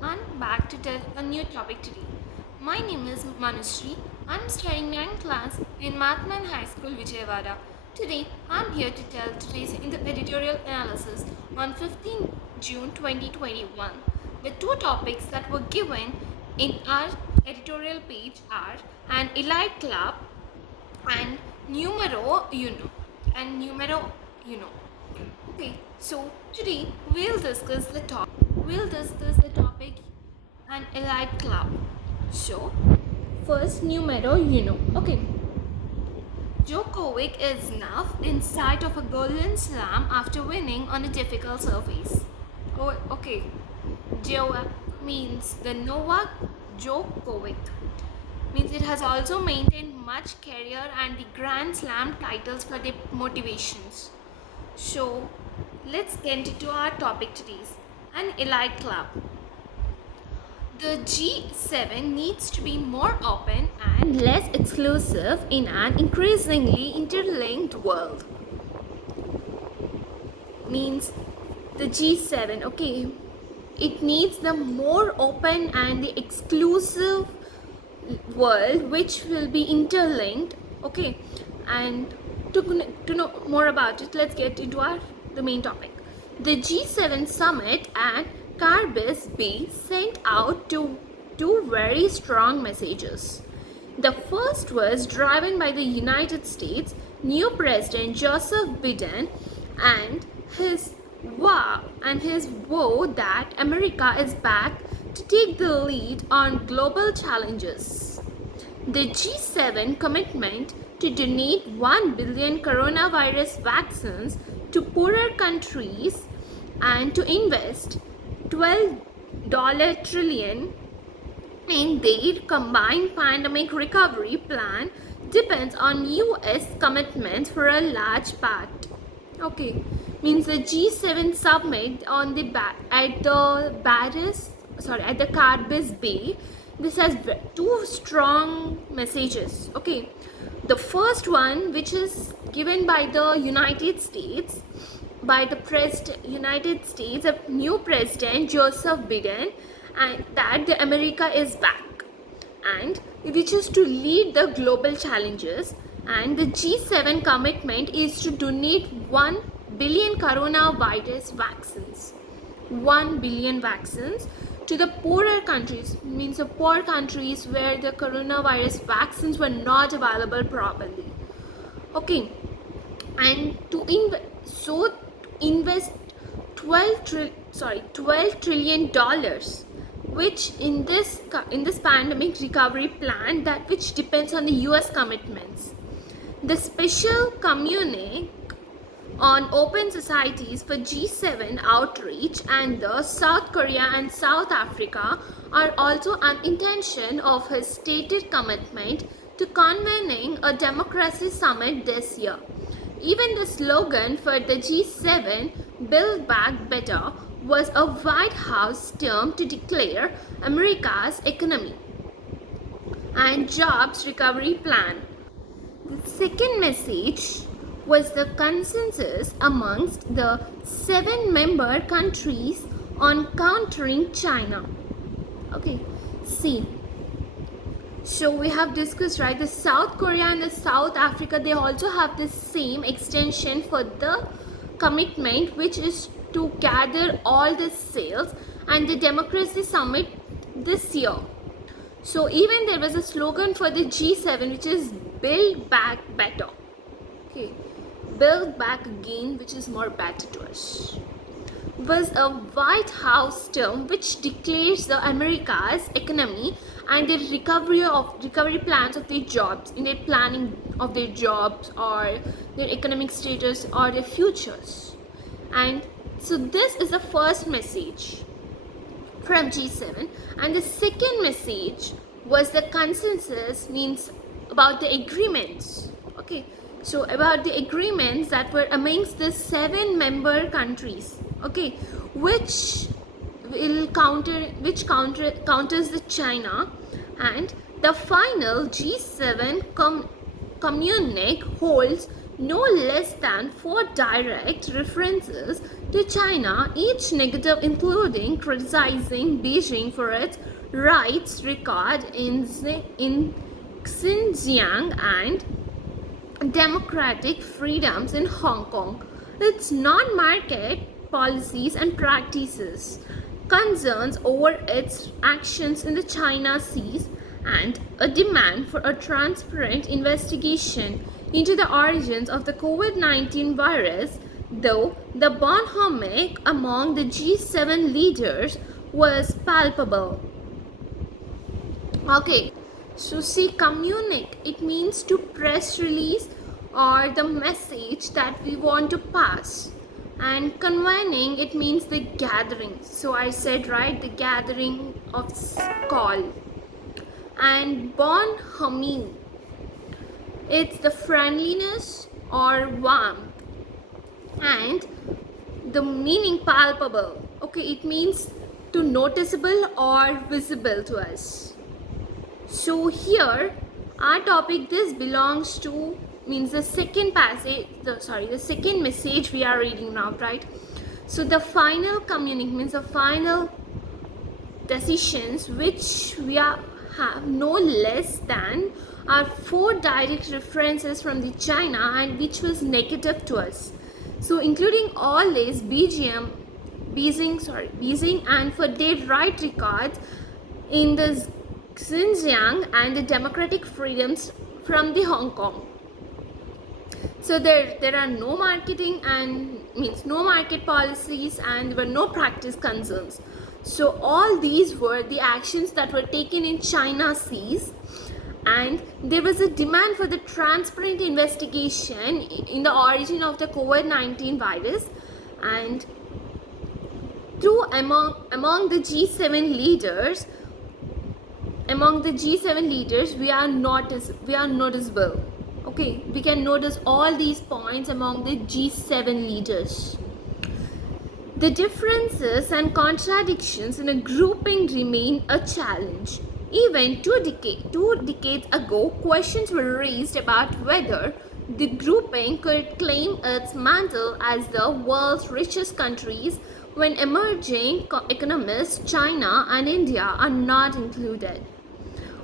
I'm back to tell a new topic today. My name is Manushree. I'm studying 9th class in Mathman High School, Vijayawada. Today, I'm here to tell today's in the editorial analysis on 15 June 2021. The two topics that were given in our editorial page are an elite club and numero uno Okay, so today we'll discuss the topic an elite club. So first numero uno. Okay, Djokovic is now in sight of a golden slam after winning on a difficult surface. Oh, okay. Joe means the Novak Djokovic means it has also maintained much career and the Grand Slam titles for the motivations. So let's get into our topic today, an elite club. The G7 needs to be more open and less exclusive in an increasingly interlinked world. Means the G7, okay, it needs the more open and the exclusive world which will be interlinked, okay. And to know more about it, let's get into the main topic. The G7 summit and Carbis Bay sent out two very strong messages. The first was driven by the United States new President Joseph Biden and his vow that America is back to take the lead on global challenges. The G7 commitment to donate 1 billion coronavirus vaccines to poorer countries and to invest $12 trillion in their combined pandemic recovery plan depends on US commitments for a large part. Okay, means the G7 summit on the at the Carbis Bay. This has two strong messages. Okay, the first one, which is given by the United States, by the United States, a new president Joseph Biden, and that the America is back, and which is to lead the global challenges. And the G7 commitment is to donate 1 billion coronavirus vaccines, 1 billion vaccines to the poorer countries, means the poor countries where the coronavirus vaccines were not available properly. Okay, and to invest 12 trillion dollars, which in this pandemic recovery plan, that which depends on the US commitments. The special communique on open societies for G7 outreach and the South Korea and South Africa are also an intention of his stated commitment to convening a democracy summit this year. Even the slogan for the G7, Build Back Better, was a White House term to declare America's economy and jobs recovery plan. The second message was the consensus amongst the 7 member countries on countering China. Okay, see. So we have discussed, right, the South Korea and the South Africa, they also have the same extension for the commitment, which is to gather all the sales and the democracy summit this year. So even there was a slogan for the G7, which is Build Back Better. Okay, Build Back Again, which is more better to us, was a White House term which declares the America's economy and the recovery plans of their jobs, in their planning of their jobs or their economic status or their futures. And so this is the first message from G7, and the second message was the consensus, means about the agreements. Okay, so about the agreements that were amongst the 7 member countries, okay, which counters the China. And the final G7 communique holds no less than 4 direct references to China, each negative including criticizing Beijing for its rights record in Xinjiang and democratic freedoms in Hong Kong, its non-market policies and practices, concerns over its actions in the China Seas, and a demand for a transparent investigation into the origins of the COVID-19 virus, though the bonhomie among the G7 leaders was palpable. Okay, so see, communique, it means to press release or the message that we want to pass. And convening, it means the gathering. So I said, right, the gathering of call. And bonhomie, it's the friendliness or warmth. And the meaning palpable. Okay, it means to noticeable or visible to us. So here our topic, this belongs to, means the second passage, the second message we are reading now, right? So the final communique means the final decisions which we have no less than are 4 direct references from the China and which was negative to us. So including all this Beijing and for their right records in the Xinjiang and the democratic freedoms from the Hong Kong. So there are no marketing and means no market policies and there were no practice concerns. So all these were the actions that were taken in China Seas, and there was a demand for the transparent investigation in the origin of the COVID-19 virus, and through among the G7 leaders, we are noticeable. Okay, we can notice all these points among the G7 leaders. The differences and contradictions in a grouping remain a challenge. Even two decades ago, questions were raised about whether the grouping could claim its mantle as the world's richest countries when emerging economies, China and India, are not included.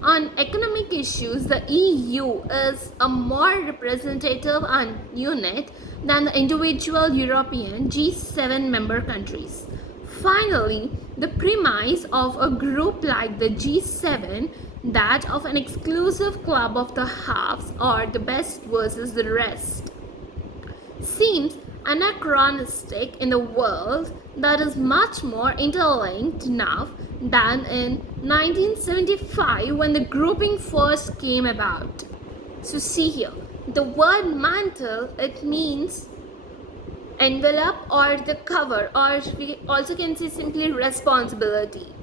On economic issues, the EU is a more representative unit than the individual European G7 member countries. Finally, the premise of a group like the G7, that of an exclusive club of the halves or the best versus the rest, seems anachronistic in a world that is much more interlinked now than in 1975 when the grouping first came about. So see here, the word mantle, it means envelope or the cover, or we also can say simply responsibility.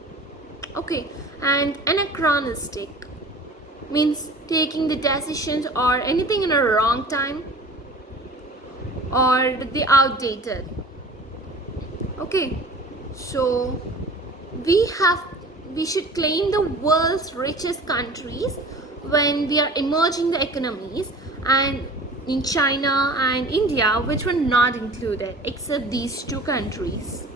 Okay, and anachronistic means taking the decisions or anything in a wrong time or the outdated. Okay, so we should claim the world's richest countries when we are emerging the economies, and in China and India, which were not included except these 2 countries.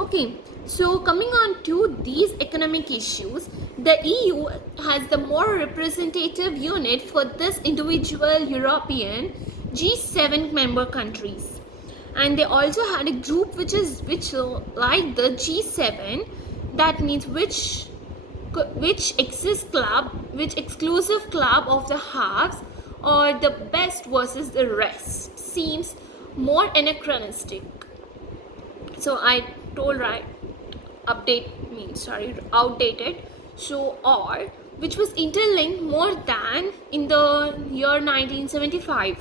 Okay, so coming on to these economic issues, the EU has the more representative unit for this individual European G7 member countries, and they also had a group which like the G7, that means which exclusive club of the halves or the best versus the rest, seems more anachronistic. So I told right, outdated. So or which was interlinked more than in the year 1975.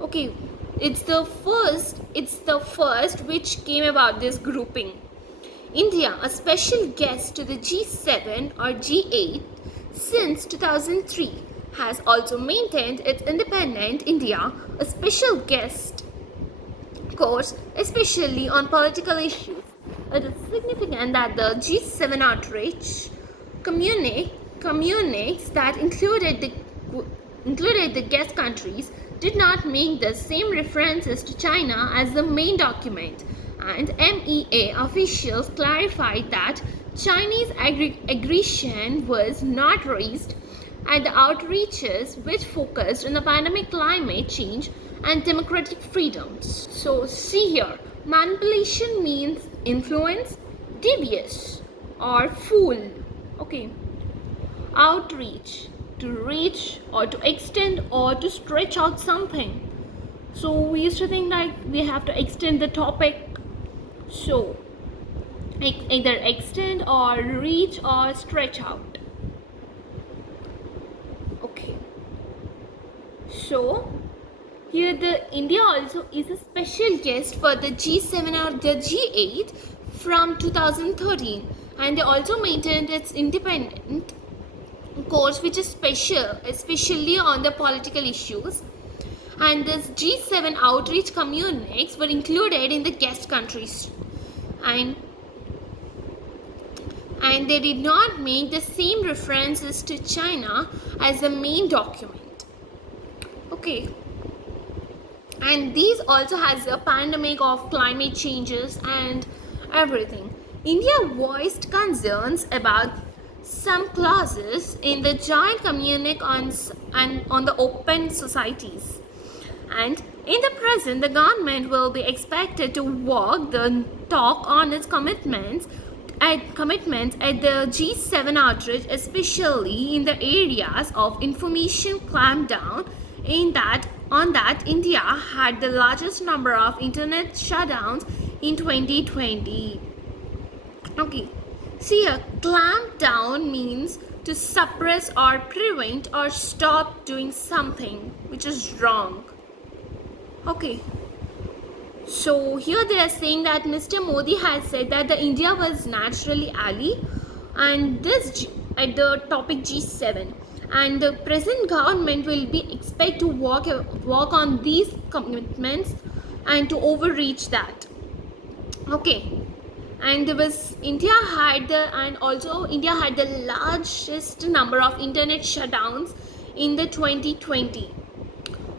Okay, it's the first which came about this grouping. India, a special guest to the G7 or G8 since 2003, has also maintained its independent India, a special guest course, especially on political issues. It is significant that the G7 outreach communiques that included the guest countries did not make the same references to China as the main document, and MEA officials clarified that Chinese aggression was not raised at the outreaches which focused on the pandemic, climate change, and democratic freedoms. So see here, manipulation means influence, devious, or fool. Okay. Outreach, to reach or to extend or to stretch out something. So we used to think like we have to extend the topic. So either extend or reach or stretch out. Okay. So here the India also is a special guest for the G7 or the G8 from 2013, and they also maintained its independent course which is special, especially on the political issues, and this G7 outreach communiques were included in the guest countries, and they did not make the same references to China as the main document. Okay, and these also has a pandemic of climate changes and everything. India voiced concerns about some clauses in the joint communique on the open societies, and in the present the government will be expected to walk the talk on its commitments at the G7 outreach, especially in the areas of information clampdown. On that, India had the largest number of internet shutdowns in 2020. Okay. See, a clamp down means to suppress or prevent or stop doing something which is wrong. Okay. So here they are saying that Mr. Modi has said that the India was naturally ally, and this at the topic G7, and the present government will be expected to work on these commitments and to overreach that. Okay. And there was India had the largest number of internet shutdowns in the 2020.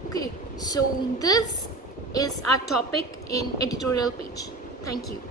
Okay, so this is our topic in editorial page. Thank you.